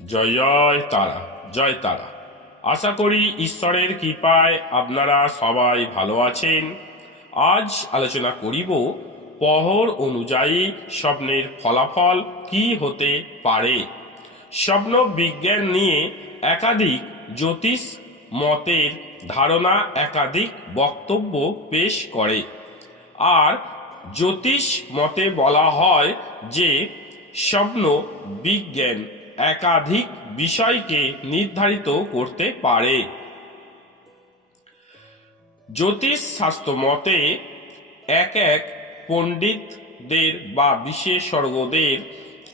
জয় জয় তারা জয় তারা। আশা করি ঈশ্বরের কৃপায় আপনারা সবাই ভালো আছেন। আজ আলোচনা করিব পহর অনুযায়ী স্বপ্নের ফলাফল কি হতে পারে। স্বপ্ন বিজ্ঞান নিয়ে একাধিক জ্যোতিষ মতের ধারণা একাধিক বক্তব্য পেশ করে। আর জ্যোতিষ মতে বলা হয় যে স্বপ্ন বিজ্ঞান একাধিক বিষয়কে নির্ধারিত করতে পারে। জ্যোতিষ শাস্ত্র মতে এক এক পণ্ডিতদের বা বিশেষজ্ঞদের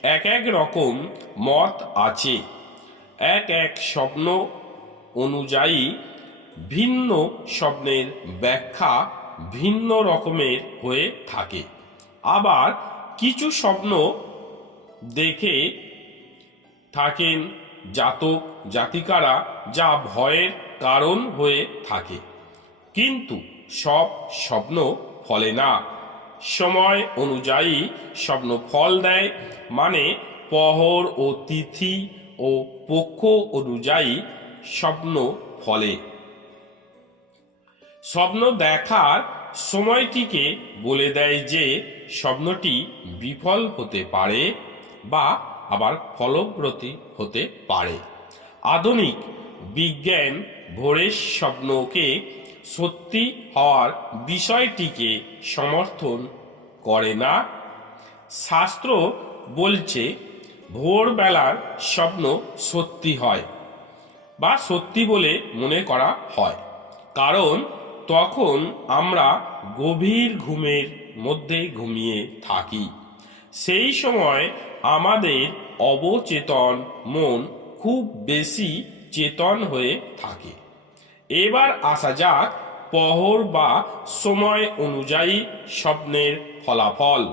এক এক রকম মত আছে। এক এক স্বপ্ন অনুযায়ী ভিন্ন স্বপ্নের ব্যাখ্যা ভিন্ন রকমের হয়ে থাকে। আবার কিছু স্বপ্ন দেখে থাকেন জাতক, জাতিকারা যা ভয়ের কারণ হয়ে থাকে। কিন্তু সব স্বপ্ন ফলে না। সময় অনুযায়ী স্বপ্ন ফল দেয় মানে পহর ও তিথি ও পক্ষ অনুযায়ী স্বপ্ন ফলে। স্বপ্ন দেখার সময়টিকে বলে দেয় যে স্বপ্নটি বিফল হতে পারে বা আবার ফলপ্রতি হতে পারে। আধুনিক বিজ্ঞান ভোরের স্বপ্নকে সত্যি হওয়ার বিষয়টিকে সমর্থন করে না। শাস্ত্র বলছে, ভোরবেলার স্বপ্ন সত্যি হয় বা সত্যি বলে মনে করা হয়। কারণ তখন আমরা গভীর ঘুমের মধ্যে ঘুমিয়ে থাকি। সেই সময় আমাদের অবচেতন মন খুব বেশি চেতন হয়ে থাকে। এবার আসা যাক পহর বা সময় অনুযায়ী স্বপ্নের ফলাফল।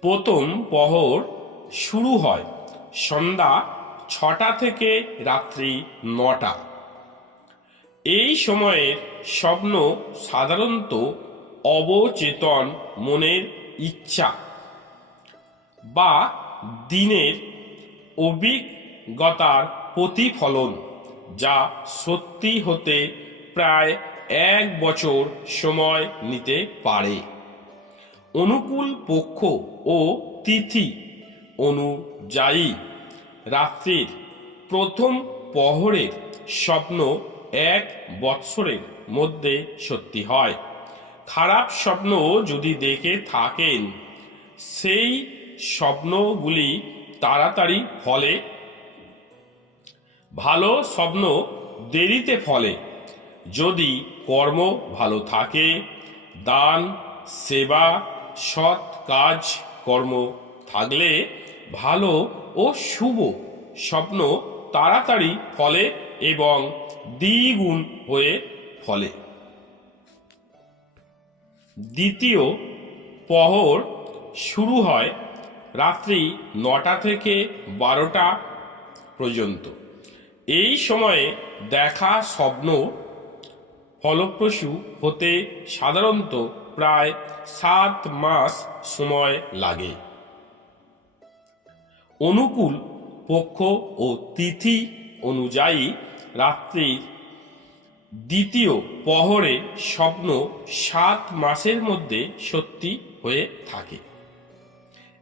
প্রথম পহর শুরু হয় সন্ধ্যা ছটা থেকে রাত্রি নটা। এই সময়ের স্বপ্ন সাধারণত অবচেতন মনের ইচ্ছা বা দিনের অভিজ্ঞতার প্রতিফলন যা সত্যি হতে প্রায় এক বছর সময় নিতে পারে। অনুকূল পক্ষ ও তিথি অনুযায়ী রাত্রির প্রথম পহরের স্বপ্ন এক বৎসরের মধ্যে সত্যি হয়। খারাপ স্বপ্ন যদি দেখে থাকেন, সেই স্বপ্নগুলি তাড়াতাড়ি ফলে। ভালো স্বপ্ন দেরিতে ফলে। যদি কর্ম ভালো থাকে, দান, সেবা, সৎ কাজ, কর্ম থাকলে ভালো ও শুভ স্বপ্ন তাড়াতাড়ি ফলে এবং দ্বিগুণ হয়ে ফলে। দ্বিতীয় পহর শুরু হয় রাত্রি নটা থেকে বারোটা পর্যন্ত। এই সময়ে দেখা স্বপ্ন ফলপ্রসূ হতে সাধারণত প্রায় সাত মাস সময় লাগে। অনুকূল পক্ষ ও তিথি অনুযায়ী রাত্রির দ্বিতীয় পহরে স্বপ্ন সাত মাসের মধ্যে সত্যি হয়ে থাকে।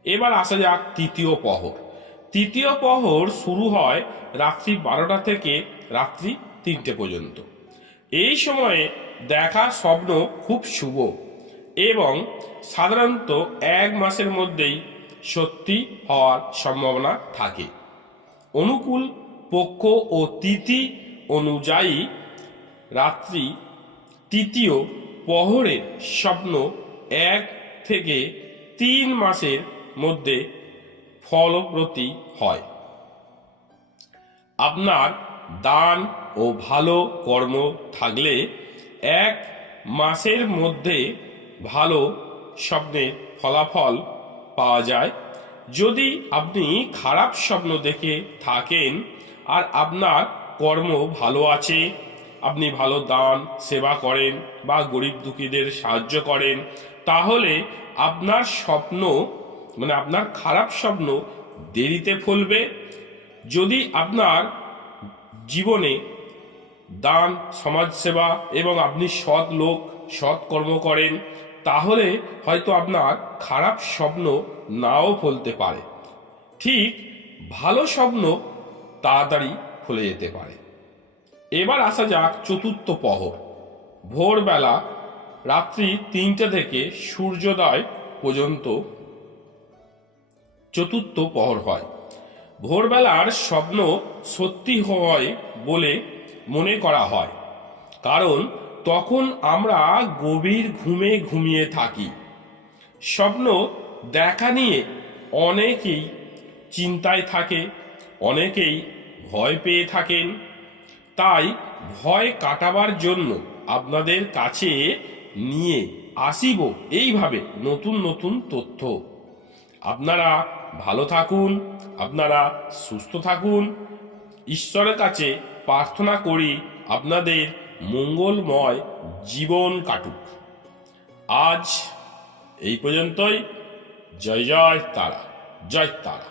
এবার আসা যাক তৃতীয় পহর তৃতীয় পহর শুরু হয় রাত্রি বারোটা থেকে রাত্রি তিনটে পর্যন্ত। এই সময়ে দেখা স্বপ্ন খুব শুভ এবং সাধারণত এক মাসের মধ্যেই সত্যি হওয়ার সম্ভাবনা থাকে। অনুকূল পক্ষ ও তিথি অনুযায়ী রাত্রি তৃতীয় পহরের স্বপ্ন এক থেকে তিন মাসের মধ্যে ফলপ্রতি হয়। আপনার দান ও ভালো কর্ম থাকলে এক মাসের মধ্যে ভালো স্বপ্নের ফলাফল পাওয়া যায়। যদি আপনি খারাপ স্বপ্ন দেখে থাকেন আর আপনার কর্ম ভালো আছে আপনি ভালো দান, সেবা করেন বা গরিব দুঃখীদের সাহায্য করেন, তাহলে আপনার স্বপ্ন মানে আপনার খারাপ স্বপ্ন দেরিতে ফলবে। যদি আপনার জীবনে দান সমাজসেবা এবং আপনি সৎ লোক, সৎ কর্ম করেন, তাহলে হয়তো আপনার খারাপ স্বপ্ন নাও ফলতে পারে। ঠিক ভালো স্বপ্ন তাড়াতাড়ি ফলে যেতে পারে। এবার আসা যাক চতুর্থ পহর ভোরবেলা রাত্রি তিনটে থেকে সূর্যোদয় পর্যন্ত চতুর্থ পহর হয়। ভোরবেলার স্বপ্ন সত্যি হয় বলে মনে করা হয়। কারণ তখন আমরা গভীর ঘুমে ঘুমিয়ে থাকি। স্বপ্ন দেখা নিয়ে অনেকেই চিন্তায় থাকে, অনেকেই ভয় পেয়ে থাকেন তাই ভয় কাটাবার জন্য আপনাদের কাছে নিয়ে আসিব এইভাবে নতুন নতুন তথ্য। আপনারা ভালো থাকুন, আপনারা সুস্থ থাকুন। ঈশ্বরের কাছে প্রার্থনা করি আপনাদের মঙ্গলময় জীবন কাটুক। আজ এই পর্যন্তই। জয় জয় তারা জয় তারা।